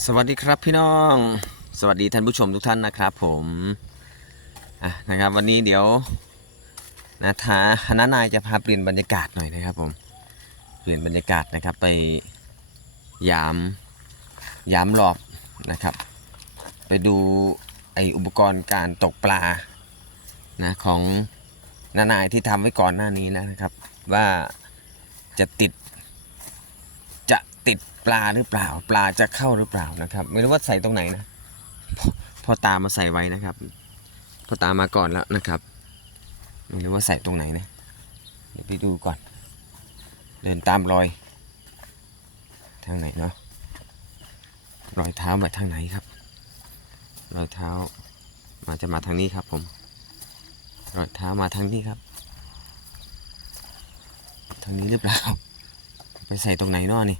สวัสดีครับพี่น้อง สวัสดีท่านผู้ชมทุกท่านนะครับผมอะนะครับวันนี้เดี๋ยวนาทาคณะนายจะพาเปลี่ยนบรรยากาศหน่อยนะครับผมเปลี่ยนบรรยากาศนะครับไปยามยามหลอบนะครับ ไปดูไออุปกรณ์การตกปลานะของนานายที่ทำไว้ก่อนหน้านี้นะครับ ว่าจะติด ติดปลาหรือเปล่า ปลาจะเข้าหรือเปล่านะครับ ไม่รู้ว่าใส่ตรงไหนนะพอพอตามาใส่ไว้นะครับ พอตามาก่อนแล้วนะครับ ไม่รู้ว่าใส่ตรงไหนนะเดี๋ยวไปดูก่อน เดินตามรอย ทางไหนเนาะรอยเท้ามาทางไหนครับ รอยเท้ามาจะมาทางนี้ครับ ผม รอยเท้ามาทางนี้ครับ ทางนี้หรือเปล่า ไปใส่ตรงไหนเนาะนี่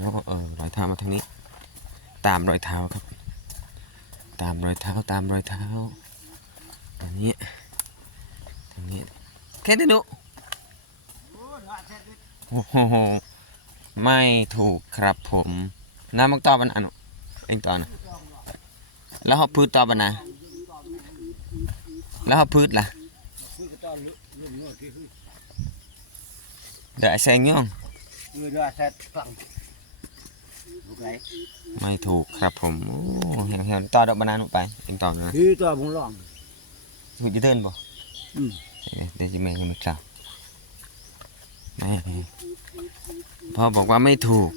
เนาะเออรอยเท้างนี้ ตามรอยเท้าครับ ตามรอยเท้าตามรอยเท้าอันนี้ทางนี้แค่นี้ดูโอ้โหไม่ถูกครับผมน้ำมักตอบันอันเองตอนนะแล้วเขาพืชตอบันนะแล้วเขาพืชล่ะเดี๋ยวแซงยอง người ra sẽ phẳng lúc đấy ไม่ถูกครับผมโอ้เห็นเห็นต่อดอกบานานออกไปเองต่อเลย khi tôi muốn lòng ถูกจะเดินบ่อืมเดี๋ยวเดี๋ยวจะแม่ยังไม่กล่าวแม่พ่อบอกว่าไม่ถูก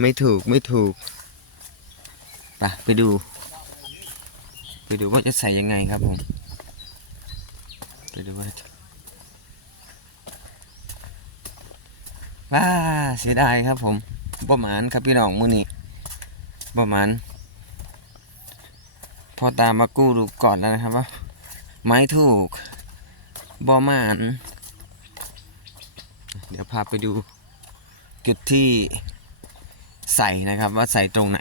ไม่ถูกไม่ถูกไปไปดู ไปดูว่าจะใส่ยังไงครับผม ไปดูว่าจะว้าเสียดายครับผม ประมาณครับพี่น้องมื้อนี้ประมาณพอตามมากู้ดูก่อนแล้วนะครับว่าไม้ถูกบอมานเดี๋ยวพาไปดูจุดที่ใส่นะครับว่าใส่ตรงไหน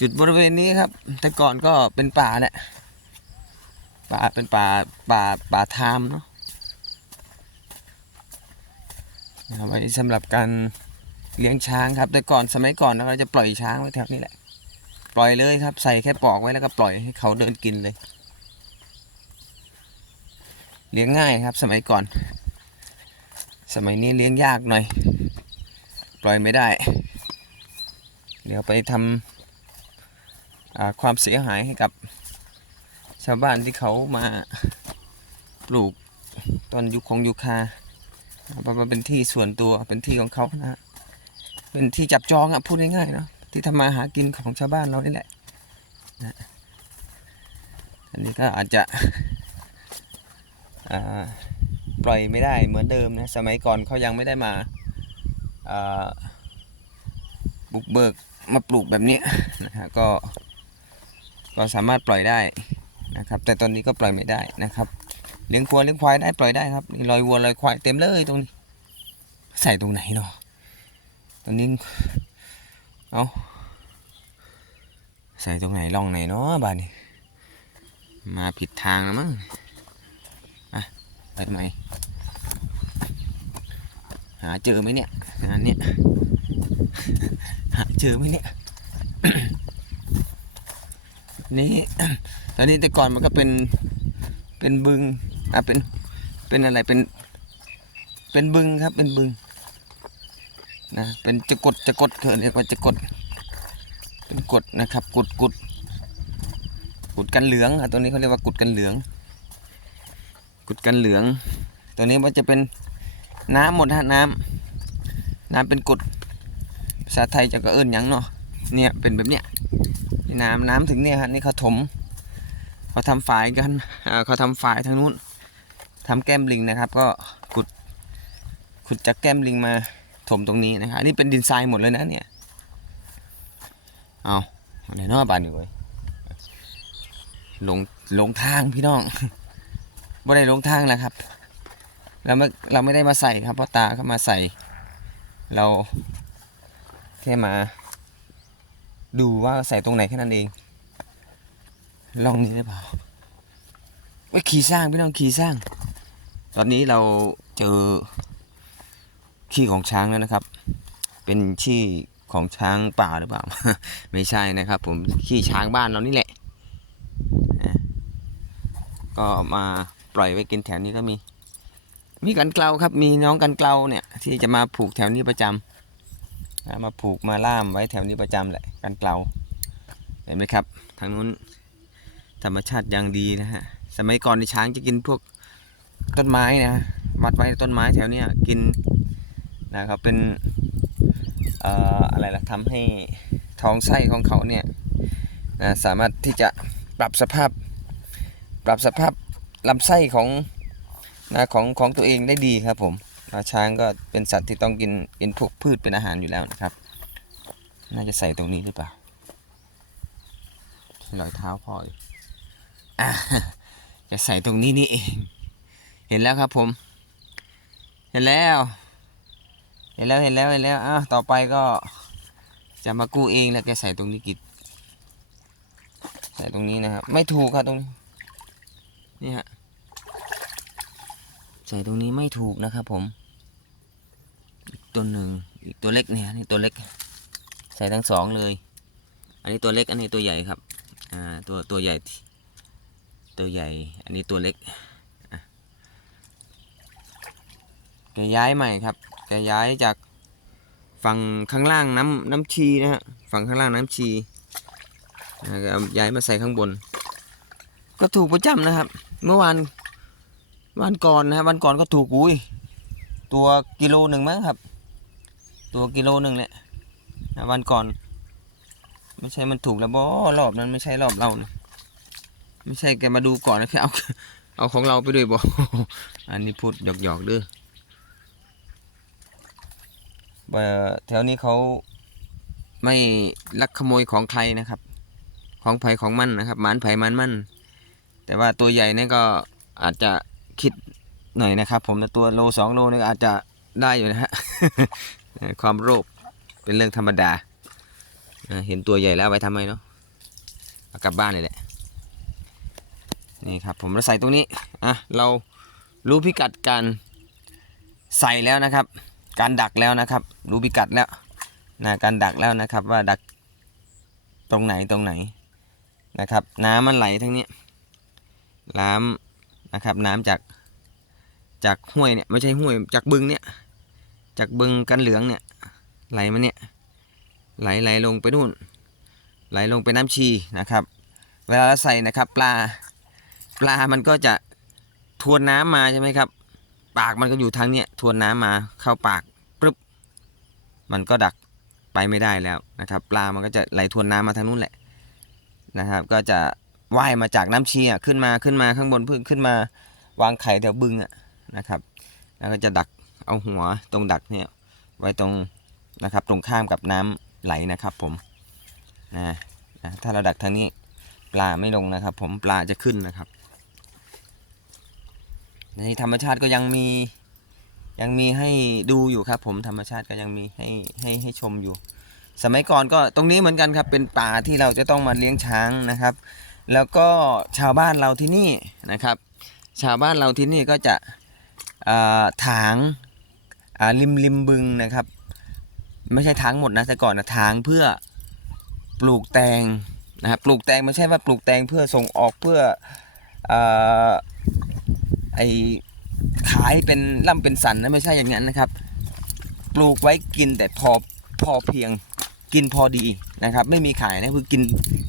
จุดบริเวณนี้ครับ แต่ก่อนก็เป็นป่าแหละป่าเป็นป่าป่าป่าทามเนาะ นะครับไว้สำหรับการเลี้ยงช้างครับ แต่ก่อนสมัยก่อนเราจะปล่อยช้างไว้แถวนี้แหละ ปล่อยเลยครับ ใส่แค่ปอกไว้แล้วก็ปล่อยให้เขาเดินกินเลย เลี้ยงง่ายครับ สมัยก่อน สมัยนี้เลี้ยงยากหน่อย ปล่อยไม่ได้ เดี๋ยวไปทำความเสียหายให้กับชาวบ้านที่เขามาปลูกต้นยุคของยูคา เพราะว่าเป็นที่ส่วนตัวเป็นที่ของเขานะฮะเป็นที่จับจองอะพูดง่ายๆเนาะที่ทำมาหากินของชาวบ้านเรานี่แหละนะอันนี้ก็อาจจะปล่อยไม่ได้เหมือนเดิมนะสมัยก่อนเขายังไม่ได้มาอ่าบุกเบิกมาปลูกแบบนี้นะฮะก็ก็สามารถปล่อยได้นะครับ แต่ตอนนี้ก็ปล่อยไม่ได้นะครับ เลี้ยงวัวเลี้ยงควายได้ปล่อยได้ครับนี่รอยวัวรอยควายเต็มเลยตรงนี้ ใส่ตรงไหนเนาะตรงนี้เอาใส่ตรงไหนล่องไหนเนาะบ้านนี้มาผิดทางแล้วมั้งอะไปทำไมหาเจอไหมเนี่ยงานเนี้ยหาเจอไหมเนี่ยนี่ตอนนี้แต่ก่อนมันก็เป็นเป็นบึง อะเป็นเป็นอะไรเป็น เป็นบึงครับ เป็นบึงนะเป็นจะกดจะกดเถอะเรียกว่าจะกด เป็นกดนะครับกุดกุดกุดกันเหลืองอะตัวนี้เขาเรียกว่ากุดกันเหลือง กุดกันเหลือง ตัวนี้มันจะเป็นน้ำหมดฮะน้ำน้ำเป็นกุดภาษาไทยจะก็เอิ้นยังเนาะเนี่ยเป็นแบบเนี้ยน้ำน้ำถึงเนี่ยฮะนี่เขาถมเขาทำฝายกันอ่าเขาทำฝายทางนู้น ทำแก้มลิงนะครับ ก็ขุดขุดจากแก้มลิงมาถมตรงนี้นะครับอันนี้เป็นดินทรายหมดเลยนะเนี่ยเอาไหนเนอกบานอยู่เว้ยหลงหลงทางพี่น้องบ่ได้หลงทางแล้วครับ เราไม่เราไม่ได้มาใส่ครับเพราะตาเขามาใส่ เราแค่มา ดูว่าใส่ตรงไหนแค่นั้นเองลองนี้ได้เปล่าไว้ขี่สร้างพี่น้องขี่สร้าง ตอนนี้เราเจอขี้ของช้างแล้วนะครับ เป็นขี้ของช้างป่าหรือเปล่า ไม่ใช่นะครับ ผมขี้ช้างบ้านเรานี่แหละ ก็มาปล่อยไว้กินแถวนี้ก็มี มีกันเกลาครับ มีน้องกันเกลาเนี่ย ที่จะมาผูกแถวนี้ประจำนะมาผูกมาล่ามไว้แถวนี้ประจำแหละกันเกลาเห็นไหมครับ ทางนู้นธรรมชาติย่างดีนะฮะ สมัยก่อนในช้างจะกินพวก ต้นไม้นะวัดไว้ต้นไม้แถวเนี้ยกินนะครับเป็นเอ่ออะไรล่ะทำให้ท้องไส้ของเขาเนี่ยนะสามารถที่จะปรับสภาพ ปรับสภาพลำไส้ของนะของของตัวเองได้ดีครับผมนะช้างก็เป็นสัตว์ที่ต้องกินกินพวกพืชเป็นอาหารอยู่แล้วนะครับ น่าจะใส่ตรงนี้หรือเปล่ารอยเท้าพ่ออยู่อะจะใส่ตรงนี้นี่เอง เห็นแล้วครับผม เห็นแล้ว เห็นแล้วเห็นแล้วเห็นแล้วอ้าวต่อไปก็จะมากู้เองแล้วแกใส่ตรงนี้กิจใส่ตรงนี้นะครับ ไม่ถูกครับตรงนี้นี่ฮะใส่ตรงนี้ไม่ถูกนะครับผมอีกตัวหนึ่งอีกตัวเล็กเนี่ยนี่ตัวเล็ก ใส่ทั้งสองเลย อันนี้ตัวเล็กอันนี้ตัวใหญ่ครับอ่าตัวตัวใหญ่ตัวใหญ่ อันนี้ตัวเล็ก อะแกย้ายใหม่ครับแกย้ายจากฝั่งข้างล่างน้ำน้ำชีนะฮะฝั่งข้างล่างน้ำชีย้ายมาใส่ข้างบน ก็ถูกประจำนะครับ เมื่อวานวันก่อนนะครับวันก่อนก็ถูกอุ้ยตัวกิโลหนึ่งมั้งครับ ตัวกิโลหนึ่งเนี่ยนะวันก่อน ไม่ใช่มันถูกแล้วบอรอบนั้นไม่ใช่รอบเรานะไม่ใช่แกมาดูก่อนนะแค่เอาเอาของเราไปด้วยบออันนี้พูดหยอกๆเด้อเอ่อ แถวนี้เขาไม่ลักขโมยของใครนะครับ ของไผ่ของมันนะครับหมันไผ่มันมัน แต่ว่าตัวใหญ่นี่ก็อาจจะคิดหน่อยนะครับ ผมแต่ตัวโลสองโลนี่อาจจะได้อยู่นะฮะความโลภเป็นเรื่องธรรมดา เห็นตัวใหญ่แล้วเอาไปทำไมเนาะเอากลับบ้านเลยแหละ นี่ครับ ผมเราใส่ตรงนี้ อะ เรารู้พิกัดการใส่แล้วนะครับ การดักแล้วนะครับรู้พิกัดแล้วนะการดักแล้วนะครับ ว่าดักตรงไหนตรงไหนนะครับ น้ำมันไหลทั้งนี้น้ำนะครับ น้ำจากจากห้วยเนี่ยไม่ใช่ห้วยจากบึงเนี่ยจากบึงกันเหลืองเนี่ยไหลมาเนี่ยไหลไหลลงไปนู่น ไหลลงไปน้ำชีนะครับ เวลาเราใส่นะครับปลาปลามันก็จะทวนน้ำมาใช่ไหมครับ ปากมันก็อยู่ทางเนี้ยทวนน้ำมาเข้าปากปึ๊บมันก็ดักไปไม่ได้แล้วนะครับ ปลามันก็จะไหลทวนน้ำมาทางนู้นแหละนะครับ ก็จะว่ายมาจากน้ำชีอะขึ้นมาขึ้นมาข้างบนเพื่อขึ้นมาวางไข่แถวบึงอะนะครับ แล้วก็จะดักเอาหัวตรงดักเนี่ยไว้ตรงนะครับตรงข้ามกับน้ำไหลนะครับผมนะนะถ้าเราดักทางนี้ปลาไม่ลงนะครับ ผมปลาจะขึ้นนะครับ นธรรมชาติก็ยังมียังมีให้ดูอยู่ครับ ผมธรรมชาติก็ยังมีให้ให้ให้ชมอยู่ สมัยก่อนก็ตรงนี้เหมือนกันครับ เป็นป่าที่เราจะต้องมาเลี้ยงช้างนะครับ แล้วก็ชาวบ้านเราที่นี่นะครับ ชาวบ้านเราที่นี่ก็จะถางริมริมบึงนะครับ ไม่ใช่ถางหมดนะแต่ก่อนนะถางเพื่อปลูกแตงนะครับปลูกแตงไม่ใช่ว่าปลูกแตงเพื่อส่งออกเพื่ออ ไอขายเป็นล่ำเป็นสันนะไม่ใช่อย่างนั้นนะครับ ปลูกไว้กินแต่พอพอเพียงกินพอดีนะครับ ไม่มีขายนะคือกิน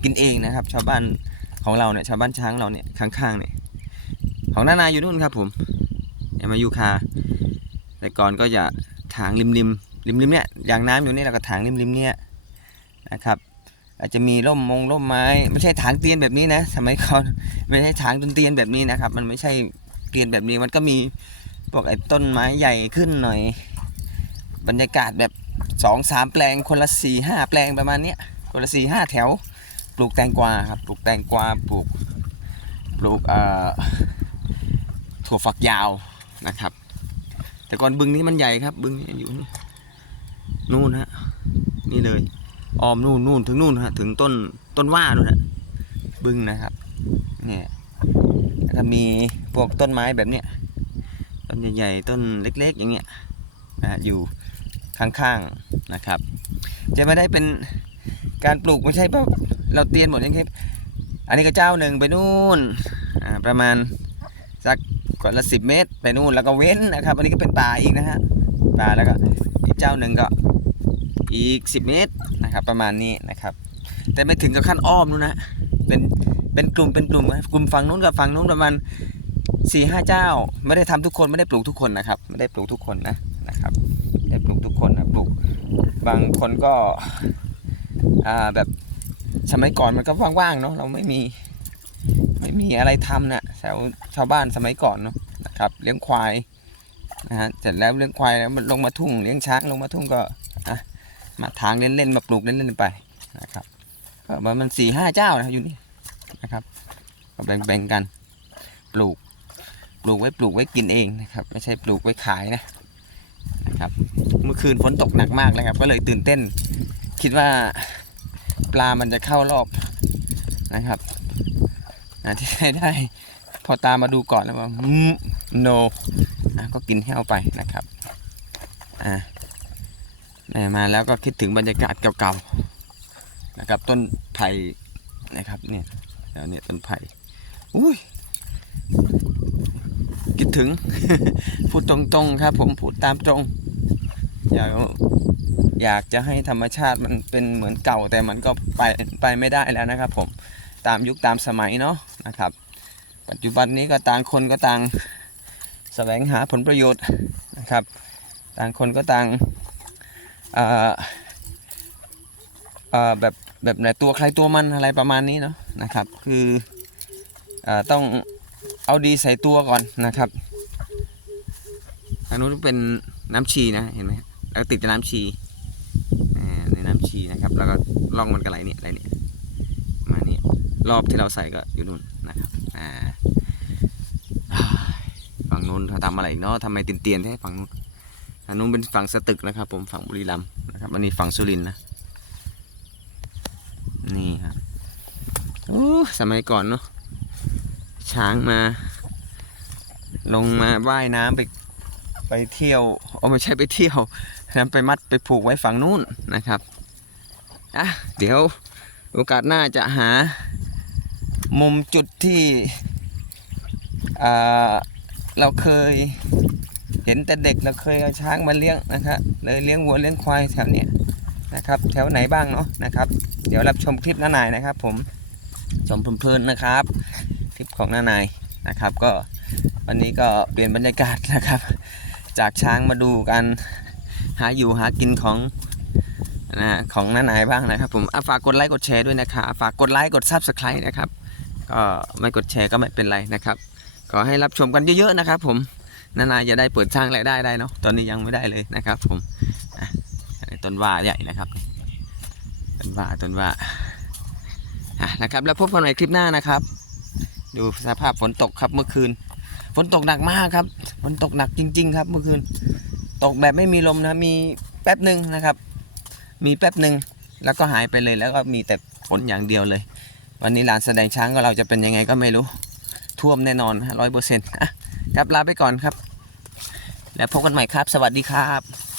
กินเองนะครับ ชาวบ้านของเราเนี่ยชาวบ้านช้างเราเนี่ยข้างๆเนี่ยของนานาอยู่นู่นครับผมอย่ามายูคาแต่ก่อนก็จะถางริมริมริมริมเนี่ยอย่างน้ำอยู่นี่เราก็ถางริมริมเนี่ยนะครับ อาจจะมีร่มมงร่มไม้ ไม่ใช่ถางเตียนแบบนี้นะ สมัยก่อนไม่ใช่ถางต้นเตียนแบบนี้นะครับ มันไม่ใช่ เตียนแบบนี้มันก็มีพวกไอ้ต้นไม้ใหญ่ขึ้นหน่อย บรรยากาศแบบสองสามแปลงคนละสี่ห้าแปลงประมาณเนี้ยคนละสี่ห้าแถว ปลูกแตงกวาครับปลูกแตงกวาปลูกปลูกเอ่อถั่วฝักยาวนะครับ แต่ก่อนบึงนี้มันใหญ่ครับ บึงนี้อยู่นู่นนู่นฮะนี่เลยออมนู่นนู่นถึงนู่นฮะถึงต้นต้นว่านู่นฮะบึงนะครับเนี่ย แล้วก็มีพวกต้นไม้แบบเนี้ยต้นใหญ่ๆต้นเล็ก ๆ อย่างเงี้ยนะฮะอยู่ข้างๆนะครับ จะไม่ได้เป็นการปลูกไม่ใช่แบบเราเตียนหมดย่างเงี้ยอันนี้ก็เจ้าหนึ่งไปนู่นประมาณสักก่อนละสิบเมตร ไปนู่นแล้วก็เว้นนะครับ อันนี้ก็เป็นป่าอีกนะฮะป่าแล้วก็อีกเจ้าหนึ่งก็อีกสิบเมตรนะครับประมาณนี้นะครับ แต่ไม่ถึงกับขั้นอ้อมนู้นนะเป็น เป็นกลุ่มเป็นกลุ่มนะกลุ่มฝั่งนู้นกับฝั่งนู้นประมาณสี่ห้าเจ้า ไม่ได้ทำทุกคนไม่ได้ปลูกทุกคนนะครับ ไม่ได้ปลูกทุกคนนะนะครับไม่ได้ปลูกทุกคนนะปลูกบางคนก็อ่าแบบสมัยก่อนมันก็ว่างๆเนาะเราไม่มีไม่มีอะไรทำนะแถวชาวบ้านสมัยก่อนเนาะนะครับเลี้ยงควายนะฮะเสร็จแล้วเลี้ยงควายแล้วมันลงมาทุ่งเลี้ยงช้างลงมาทุ่งก็มาทางเล่นๆมาปลูกเล่นๆไปนะครับก็ประมาณสี่ห้าเจ้านะอยู่นี่ นะครับแบ่งๆกันปลูก ปลูกไว้ปลูกไว้กินเองนะครับ ไม่ใช่ปลูกไว้ขายนะนะครับ เมื่อคืนฝนตกหนักมากเลยครับ ก็เลยตื่นเต้น คิดว่าปลามันจะเข้ารอบนะครับนะที่ได้ได้ พอตามมาดูก่อนแล้วว่าโนะก็กินแห้วไปนะครับอ่าเนี่มาแล้วก็คิดถึงบรรยากาศเก่าๆนะครับต้นไผ่นะครับเนี่ย แล้วเนี่ยต้นไผ่อุ้ยคิดถึง พูดตรงๆครับผมพูดตามตรง อยากอยากจะให้ธรรมชาติมันเป็นเหมือนเก่าแต่มันก็ไปไปไม่ได้แล้วนะครับ ผมตามยุคตามสมัยเนาะนะครับ ปัจจุบันนี้ก็ต่างคนก็ต่างแสวงหาผลประโยชน์นะครับ ต่างคนก็ต่างแบบ แบบไหนตัวใครตัวมันอะไรประมาณนี้เนาะนะครับ คืออต้องเอาดีใส่ตัวก่อนนะครับทางนู้นเป็นน้ำชีนะเห็นไหมแล้วติดกับน้ำชีในน้ำชีนะครับ แล้วก็ล่องมันกับไหลเนี่ยไหลเนี่ยมานี่รอบที่เราใส่ก็อยู่นู่นนะครับอ่าฝั่งนู้นเขาทำอะไรเนาะทำไมเตียนๆแท้ฝั่งนู้นฝั่งนู้นเป็นฝั่งสตึกนะครับ ผมฝั่งบุรีรัมย์นะครับอันนี้ฝั่งสุรินทร์นะ นี่ครับโอ้สมัยก่อนเนาะช้างมา ลงมาว่ายน้ำไปไปเที่ยวโอ้ไม่ใช่ไปเที่ยวนะไปมัดไปผูกไว้ฝั่งนู้นนะครับอะเดี๋ยวโอกาสหน้าจะหา มุมจุดที่เราเคยเห็นแต่เด็กเราเคยเอาช้างมาเลี้ยงนะครับเลยเลี้ยงวัวเลี้ยงควายแถวเนี้ยนะครับ แถวไหนบ้างเนาะนะครับ เดี๋ยวรับชมคลิปน้านายนะครับ ผมชมเพลินๆนะครับ คลิปของน้านายนะครับ ก็วันนี้ก็เปลี่ยนบรรยากาศนะครับ จากช้างมาดูกันหาอยู่หากินของนะของน้านายบ้างนะครับ ผมฝากกดไลค์กดแชร์ด้วยนะครับฝากกดไลค์กดซับสไครต์นะครับก็ไม่กดแชร์ก็ไม่เป็นไรนะครับขอให้รับชมกันเยอะๆนะครับ ผมนานายจะได้เปิดสร้างรายได้ได้เนาะตอนนี้ยังไม่ได้เลยนะครับ ผมต้นว่าใหญ่นะครับ ต้นว่าต้นว่าอะนะครับ แล้วพบกันใหม่คลิปหน้านะครับ ดูสภาพฝนตกครับเมื่อคืน ฝนตกหนักมากครับ ฝนตกหนักจริง ๆ ครับ เมื่อคืน ตกแบบไม่มีลมนะ มีแป๊บหนึ่งนะครับ มีแป๊บหนึ่งแล้วก็หายไปเลย แล้วก็มีแต่ฝนอย่างเดียวเลย วันนี้ลานแสดงช้างก็เราจะเป็นยังไงก็ไม่รู้ ท่วมแน่นอนร้อยเปอร์เซ็นต์อะครับลาไปก่อนครับ แล้วพบกันใหม่ครับ สวัสดีครับ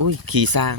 อุ้ย ขี่สร้าง